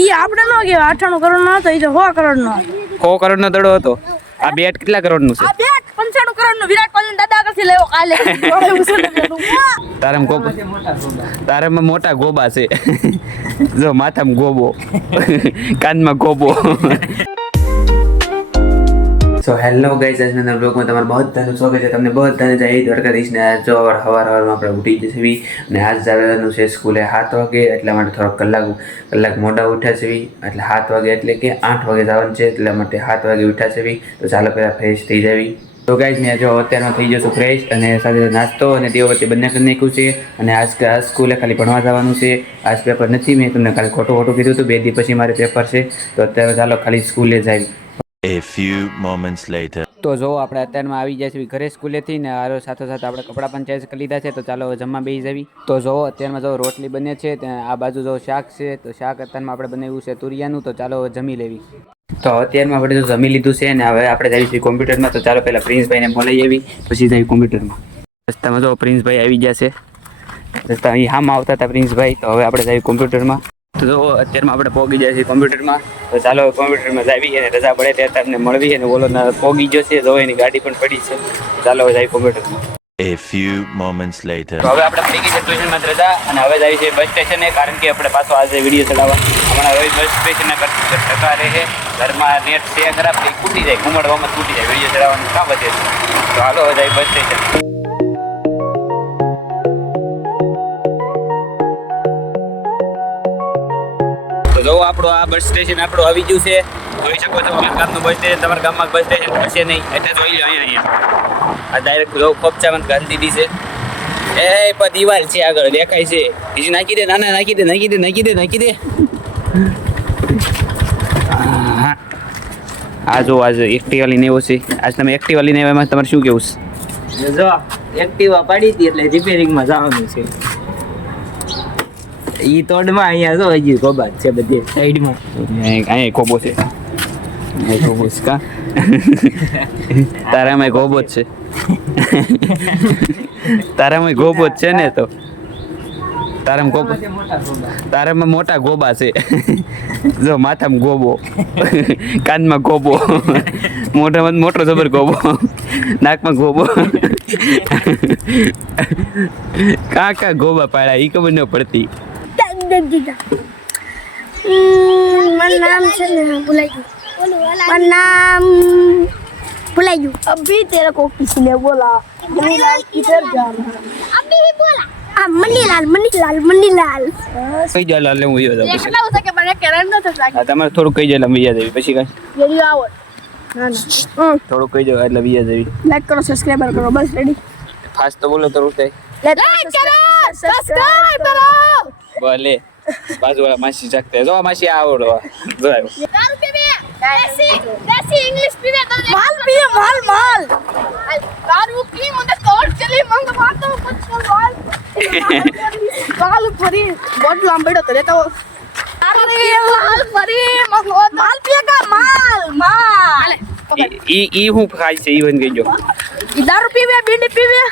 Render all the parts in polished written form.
ઈ આપણે નો કે 98 કરોડ નો હતો, ઈ તો 100 કરોડ નો હતો. 100 કરોડ નો દડો હતો. આ બેટ કેટલા કરોડ નું છે? આ બેટ 95 કરોડ નું વિરાટ કોહલી દાદા કરથી લેવો કાલે. તારામાં મોટા ગોબા છે. જો માથામાં ગોબો, કાનમાં ગોબો. સો હેલો ગાઈઝ, આજના બ્લોગમાં તમારું બધાનું સ્વાગત છે. તમને બધાને જય દ્વારકાધીશ. ને આજ જો સવારમાં આપણે ઉઠી જશે અને આજ જવાનું છે સ્કૂલે 7 વાગે, એટલા માટે થોડોક કલાક મોડા ઉઠ્યા છે. એટલે 7 વાગે એટલે કે 8 વાગે જવાનું છે, એટલા માટે 7 વાગે ઉઠ્યા છે. તો ચાલો પહેલાં ફ્રેશ થઈ જાવી. તો ગાઈઝ ને જો અત્યારમાં થઈ જશું ફ્રેશ અને સાથે નાસ્તો અને તેઓ વચ્ચે બંને કરી નાખ્યું છે. અને આજ સ્કૂલે ખાલી ભણવા જવાનું છે. આજ પેપર નથી, મેં તમને ખાલી ખોટું કીધું હતું. 2 દિવસ પછી મારે પેપર છે, તો અત્યારે ચાલો ખાલી સ્કૂલે જાય. A few moments later. તો જો આપણે અત્યારમાં આવી જાય છે ઘરે સ્કૂલેથી ને આરો સાથે આપણે કપડાં પણ ચેન્જ કરી લીધા છે. તો ચાલો જમવા બેસી જવી. તો જો અત્યારમાં જો રોટલી બને છે, ત્યાં આ બાજુ જો શાક છે. તો શાક અત્યારમાં આપણે બનાવ્યું છે તુરિયાનું. તો ચાલો જમી લેવી. તો અત્યારમાં આપણે જો જમી લીધું છે ને હવે આપણે જઈએ છીએ કોમ્પ્યુટરમાં. તો ચાલો પહેલાં પ્રિન્સભાઈને બોલાવી આવી, પછી જઈએ કોમ્પ્યુટરમાં. રસ્તામાં જો પ્રિન્સભાઈ આવી ગયા છે. રસ્તા અહીં હામાં આવતા હતા પ્રિન્સભાઈ. તો હવે આપણે જઈએ કોમ્પ્યુટરમાં. તો જો અત્યારમાં આપણે પહોંચી જાય છે કોમ્પ્યુટરમાં. તો ચાલો કોમ્પ્યુટરમાં જાવી અને રજા પડે ત્યારે તમને મળવી. અને બોલો પહોંચી જશે, જો એની ગાડી પણ પડી છે. ચાલો હવે જાય કોમ્પ્યુટરમાં. A few moments later. તો હવે આપણે પડી ગઈ છે ટ્યુશનમાં રજા અને હવે જાય છે બસ સ્ટેશને, કારણ કે આપણે પાછો આજે વિડીયો ચલાવવા હમણાં રોજ બસ સ્ટેશનના ટકા રહે. ઘરમાં નેટ છે ખરાબ, એ તૂટી જાય, ઘુમાડવામાં તૂટી જાય, વિડીયો ચલાવવાનું કામ વધે છે. તો હાલો હવે જાય બસ સ્ટેશન. જો આપણું આ બસ સ્ટેશન આપણું આવી ગયું છે. જોઈ શકો છો અમારા ગામનું બસ સ્ટેશન. તમારા ગામમાં બસ સ્ટેશન હશે નહીં, એટલે જોઈ લો અહીંયા. આ ડાયરેક્ટ જો કોપચામાં ગાંધી છે. એ પણ દિવાલ છે આગળ દેખાય છે. બીજું નાખી દે, નાના નાખી દે. આ જો આજ એક્ટિવા લઈને આવ્યો છે. આજ તમે એક્ટિવા લઈને આવ્યા, તમારે શું કેવું છે? જો એક્ટિવા પડી હતી એટલે રિપેરિંગમાં જવાનું છે. ઈ તોડમાં અહીંયા જો હજી ગોબાત છે બધી સાઈડમાં. અહીંયા ગોબો છે. કા તારામાં ગોબો જ છે. તારામાં ગોબો જ છે ને. તો તારામાં મોટા ગોબા છે. જો માથામાં ગોબો, કાનમાં ગોબો, મોઢામાં મોટો જબર ગોબો, નાકમાં ગોબો. કાકા ગોબા પાડ્યા ઈ ખબર ન પડતી. મારું નામ છે ને ભૂલાઈ गયું. अभी तेरे को किसी ने बोला मनीलाल किधर जाना है? अभी ही बोला मनीलाल. કઈ જાય લાલ હું યો જાવ. કેટલા ઉસે કે મને કેરન ન થતા. તમારે થોડું કઈ જાય લંબી દેવી પછી કઈ જલ્દી આવો. ના થોડું કઈ જાય એટલે વિયા દેવી. લાઈક કરો, સબસ્ક્રાઇબ કરો. બસ રેડી. ફાસ્ટ તો બોલો તો રૂટે. લાઈક કરો, સબસ્ક્રાઇબ કરો. ભલે બાજુવાળા માસી જાગતે જો માસી આવડો જોયો. દારૂ પીવે. દેસી इंग्लिश पीवे. माल पिए माल. दारू पी मुझे तोड़ चली मंग मारता हूं कुछ माल भरी बहुत लंबे तो रहता वो. माल भरी माल पिएगा माल. ઈ હું ખાય છે ઈ વન ગઈજો. दारू पीवे, बीड़ी पीवे,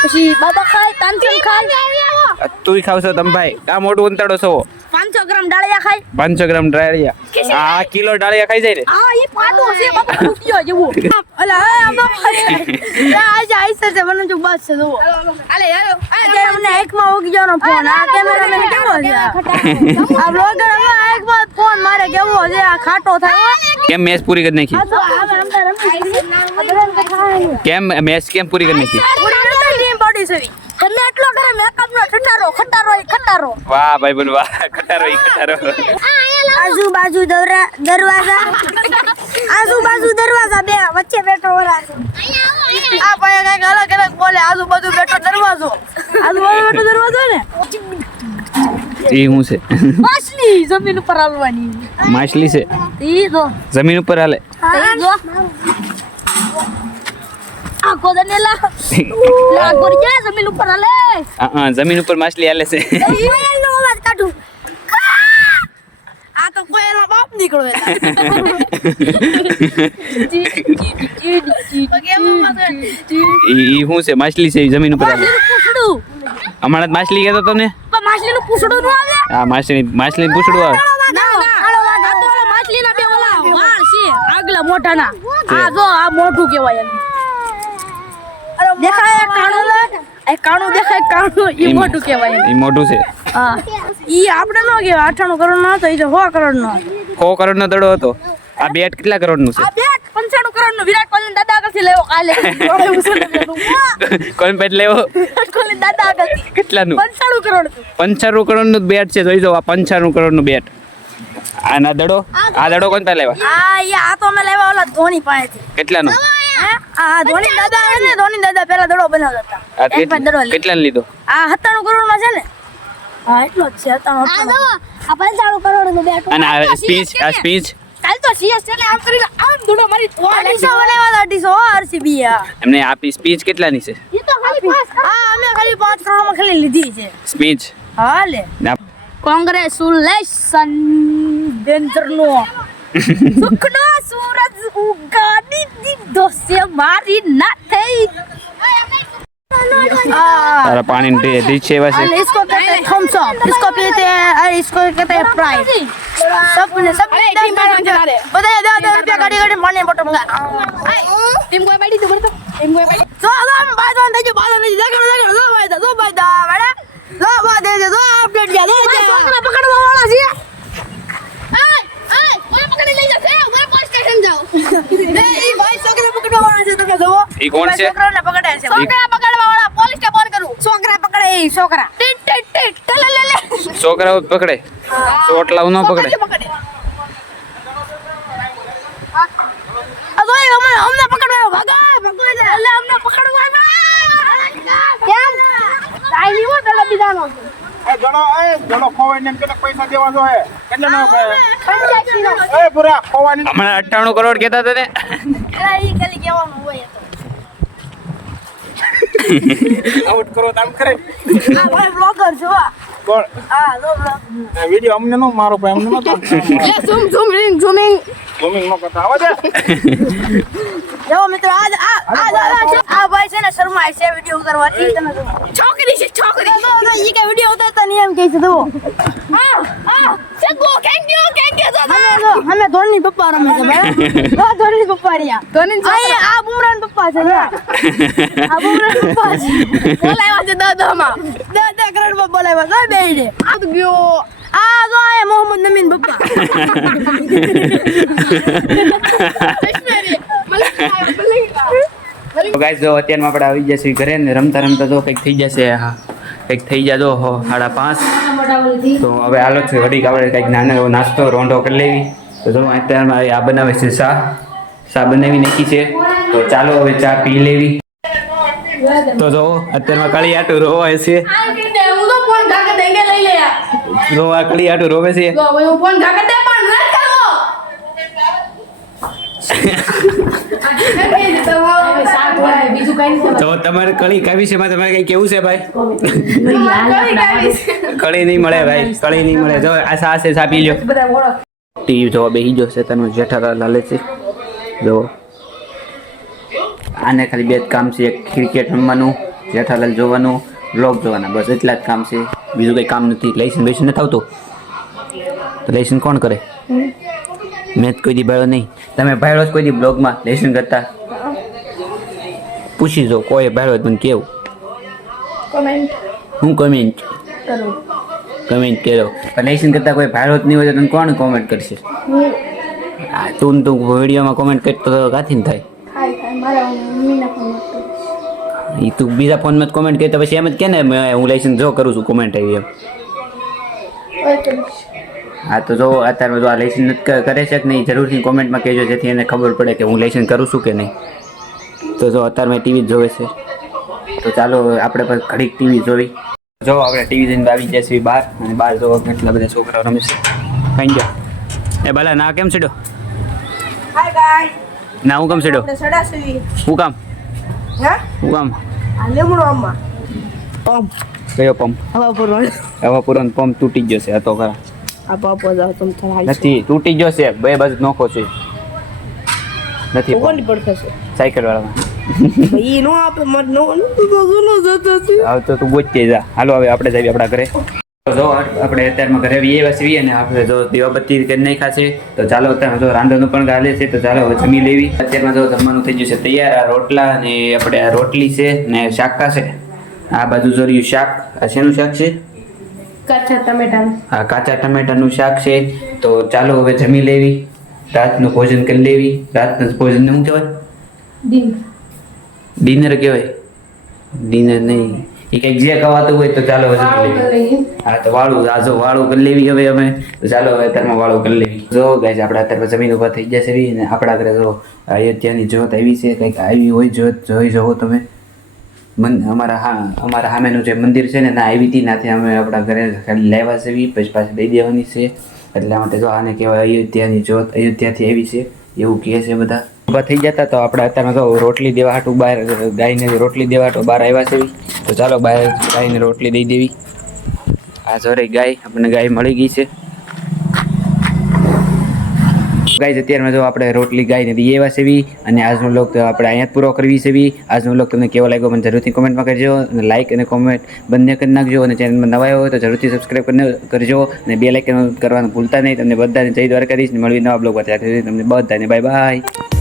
પછી બાબા ખાય, તાનસન ખાય. તુંય ખાવ છો તમે ભાઈ? કા મોટું અંતડો છો? 500 ગ્રામ ડાળિયા ખાય. 500 ગ્રામ ડાળિયા. આ કિલો ડાળિયા ખાઈ જાય ને? હા ઈ પાડો છે બાબા, ફૂટ્યો જેવો. અલા આ બાબા આજે આઈસર છે મને જો બસ છે જો. અલે આજે મને એકમાં ઓગી જવાનો ફોન. આ કેમેરામેન કેવો છે? આ બ્લોગર માં એકમાં ફોન મારે કેવો છે? આ ખાટો થાય. કેમ મેચ પૂરી કરી નાખી? કેમ મેચ કેમ પૂરી કરી નાખી? બોડી છે તમે એટલો કરે મેકઅપ નો ખટારો. વાહ ભાઈ બોલ વાહ, ખટારો. આજુબાજુ દરવાજા બે વચ્ચે બેઠો ઓરા છે. આ ભાઈ કઈક અલગ બોલે. આજુબાજુ બેઠો દરવાજો ને એ હું છે? માછલી જમીન ઉપર હાલવાની. માછલી છે ઈ જો જમીન ઉપર હાલે. જો આ કોદનેલા લા ગોરિયા જમીન ઉપર હાલે. જમીન ઉપર માછલી હાલે છે. એનો અવાજ કાઢું. આ તો કોઈનો બાપ નીકળ્યો ઈ હું છે? માછલી છે જમીન ઉપર હાલે. પૂછડું હમણાં માછલી કહેતો તો ને. માછલીનું પૂછડું ન આવે. હા માછલી પૂછડું આવે. ઓલા મોઢાના આ જો આ મોઢું કહેવાય એમ દેખાય કાણું કાણું દેખાય કાણું ઈ મોઢું કહેવાય એમ. એ મોટું છે. હા ઈ આપણે નો કહેવાય 98 કરોડ નો હતો ઈ તો 100 કરોડ નો 100 કરોડ નો દડો હતો. આ બેટ કેટલા કરોડ નું છે? આ બેટ 95 કરોડ નું વિરાટ કોહલી દાદા આગળથી લેવો કાલે એવું છે કોણ બેટ લેવો? વિરાટ કોહલી દાદા આગળથી કેટલાનું? 95 કરોડ 95 કરોડ નું બેટ છે. જોઈ જો આ 95 કરોડ નું બેટ. આના દડો કોણ પાસે લેવા? આ તો અમે લેવા ઓલા ધોની પાસેથી. કેટલાનો? આ ધોની દાદા આવે ને ધોની દાદા પેલા દડો બનાવતા હતા. આ એક પાંચ દડો લે. કેટલાનો લીધો? આ 97 કરોડ માં છે ને? હા એટલો જ છે 97 આ 95 કરોડ નું બેટ. અને આ સ્પીચ કાલ તો સીએસ છે ને આમ કરીને આમ દડો મારી 250 બનાવ્યા 250 આરસીબી એમને આપી સ્પીચ કેટલાની છે? ઈ તો ખાલી અમે ખાલી 5 કરોડ માં ખાલી લીધી છે સ્પીચ. હા લે કોંગ્રેચ્યુલેશન ડેન્જરનો સુખનો સૂરજ ઉગાડી દીધો છે મારી નાથે तारा पानी नीचे वैसे इसको कहते हैं थम्स अप इसको पीते हैं और इसको कहते हैं स्प्राइट सबने बताइए 10 रुपया गाड़ी पानी बोतल मंगा टीम को बैठी तो बोलतो टीम को बैठी तो हम बात नहीं देखो दो भाई बेटा दो बात दे दो अपडेट जा दे छोकरा पकड़वा वाला છે मैं पकड़ ले जा मैं पुलिस स्टेशन जाओ ए भाई छोकरा पकड़वा वाला છે તમે જોવો ई कौन છે? છોકરાને પકડે છે છોકરા પકડવા વાળા પોલીસ ને ફોન કરું છોકરા પકડે એ છોકરા ટીટ ટીટ ટીટ લે છોકરાઓ પકડે ચોટલાઓ ન પકડે. અગોય અમને પકડવા ભાગા પકડે છે એટલે અમને પકડવા કેમ તાઈ લીવો તો બીજાનો જણો ખોવાઈને કેટલા પૈસા દેવા જો હે કેટલા નો પંચાયતી નો એ પૂરા ખોવાની હમણાં 98 કરોડ કહેતા હતા ને. એલા ઈ ખાલી કહેવાનું હોય તો આઉટ કરો તો આમ કરે આ ભાઈ બ્લોગર જો કોણ આ લો બ્લોગ આ વિડિયો અમને નો મારો ભાઈ અમને નો તો ઝૂમિંગ ઝૂમિંગ નો કરતા આવે છે જો મિત્રો આ ભાઈ છે ને શર્મા છે વિડિયો ઉતારવાથી તમે જો છોકરી છે છોકરી તો ઈ કે વિડિયો ઉતારતા નહીં એમ કહે છે તો સગો કેંગ્યો અમે ધોની પપ્પા રમે છે ભાઈ ધોની પપ્પા રહ્યા ધોની આ બુમરાન પપ્પા છે આ બુમરાન પપ્પા છે બોલાવ્યા છે દાદામાં 10 કરોડ માં બોલાવ્યા છે બેડે આ તો ગયો આ જો આ મોહમ્મદ નમીન પપ્પા તો ગાઈસ જો અત્યારમાં આપણે આવી જશે ઘરે ને રમતા રમતા તો કંઈક થઈ જશે. હા કંઈક થઈ જતો 5:30. તો હવે હાલો છે ઘડીક આપણે કંઈક નાનો એવો નાસ્તો રોંઢો કરી લેવી. તો જો અત્યારમાં આ બનાવે છે ચા બનાવી નાખી છે. તો ચાલો હવે ચા પી લેવી. તો જો અત્યારમાં કળિયાટું રોવે છે. જો આ કળિયાટું રોવે છે. તો તમારે કળી કઈ વિષયમાં તમારે કઈ કેવું છે ભાઈ? કળી નહીં મળે ભાઈ, કળી નહીં મળે. જો આ સા છે, સા પી લ્યો. ટીવી જોવા બેસી ગયો છે તને જેઠાલાલ લાલે છે. જો આને ખાલી બે જ કામ છે, એક ક્રિકેટ રમવાનું, જેઠાલાલ જોવાનું, વ્લોગ જોવાના, બસ એટલા જ કામ છે. બીજું કંઈ કામ નથી. લાઇસન્સ બેસન નથી આવતું તો લાઇસન્સ કોણ કરે? મેં કોઈ દી ભાડ્યો નહીં. તમે ભાડ્યો જ કોઈ દી બ્લોગમાં લેસન કરતા? પૂછી જો કોઈ ભાડ્યો મને કેવું. હું કમેન્ટ કરો પણ લેસન કરતા કોઈ ભાડ્યો જ નહીં હોય તો તને કોણ કોમેન્ટ કરશે? તું વિડીયોમાં કોમેન્ટ કરતો તો કાથી થાય? એ તું બીજા ફોનમાં જ કોમેન્ટ કરી તો પછી એમ જ કે ને હું લેસન જો કરું છું કોમેન્ટ આવી એમ. હા તો જો અત્યારે બધું આ લેસન કરે છે કે નહીં જરૂરથી કોમેન્ટમાં કહેજો, જેથી એને ખબર પડે કે હું લેસન કરું છું કે નહીં. તો જો અત્યારે મેં ટીવી જ જોવે છે. તો ચાલો આપણે પણ ઘડીક ટીવી જોવી. જો આપણે ટીવી જોઈને આવી જઈએ છીએ બહાર, અને બહાર જો કેટલા બધા છોકરાઓ રમે છે. ખાઈ ગયો એ ભલા ના કેમ સીડો? હાય ગાઈસ ના હું કેમ સીડો? સડાસવી હું કામ હે હું કામ આ લેમડો અમ્મા પંપ કયો પંપ? હવા પૂરવાનો હવા પૂરવાનો પંપ તૂટી ગયો છે. હતો ખરા આ પાપો જાવ તમ થાય નથી, તૂટી ગયો છે. બે બાજુ નોખો છે નથી. કોની પડશે સાયકલ વાળામાં ઈ નો આપે મત નો તો જૂનો જતો છે. હવે તો તું ગોચતી જા. હાલો હવે આપણે જઈએ આપણા ઘરે. તો જો આપણે અત્યારમાં ઘરે એવા છીએ અને આપણે જો દીવાબત્તી કરી નાખ્યા છે તો ચાલો અત્યારે જો રાંધવાનું પણ ગાલે છે તો ચાલો હવે જમી લેવી. અત્યારમાં જો જમવાનું થઈ ગયું છે તૈયાર. આ રોટલા અને આપણે આ રોટલી છે ને શાકા છે. આ બાજુ જો રહ્યું શાક. આ શેનું શાક છે? કાચા ટમેટાનું. આ કાચા ટમેટાનું શાક છે. તો ચાલો હવે જમી લેવી, રાતનું ભોજન કરી લેવી. રાતનું ભોજનને શું કહેવાય? ડિનર કહેવાય. ડિનર નહીં, એ કંઈક જે ખવાતું હોય તો ચાલો હવે જમી લેવી. હા તો વાળું, આ જો વાળું કરી લેવી હવે અમે. તો ચાલો હવે અત્યારમાં વાળું કરી લેવી. જો ગાઈસ આપણે અત્યારે જમીન ઉભા થઈ ગયા છે અને આપણા ઘરે જો અયોધ્યાની જોત આવી છે, કંઈક આવી હોય જોત જોઈ જવો તમે. અમારા સામેનું જે મંદિર છે ને ના આવી હતી, નાથી અમે આપણા ઘરે ખાલી લાવ્યા છે પછી પાછી દઈ દેવાની છે. એટલા માટે જો આને કહેવાય અયોધ્યાની જોત, અયોધ્યાથી આવી છે એવું કહે છે બધા. ઊભા થઈ જતા તો આપણે અત્યારમાં તો રોટલી દેવા હાટું બહાર ગાયને રોટલી દેવા હાટું બહાર આવ્યા છે. તો ચાલો બહાર ગાયને રોટલી દઈ દેવી. આ જોરે ગાય, આપણને ગાય મળી ગઈ છે. ગાઈઝ અત્યારમાં જો આપણે રોટલી ગાયને દઈએ એવા છે અને આજનો વ્લોગ આપણે અહીંયા પૂરો કરવી છે. આજનો વ્લોગ તમને કેવો લાગ્યો મને જરૂરથી કોમેન્ટમાં કરજો અને લાઇક અને કોમેન્ટ બંને કરી નાખજો અને ચેનલમાં નવા આવ્યો હોય તો જરૂરથી સબસ્ક્રાઈબ કરજો અને બેલ આઇકન કરવાનું ભૂલતા નહીં. તમને બધાને જય દ્વારકાધીશ. મળવી નવા બ્લોગ બતાવ્યા તમને બધાને બાય બાય.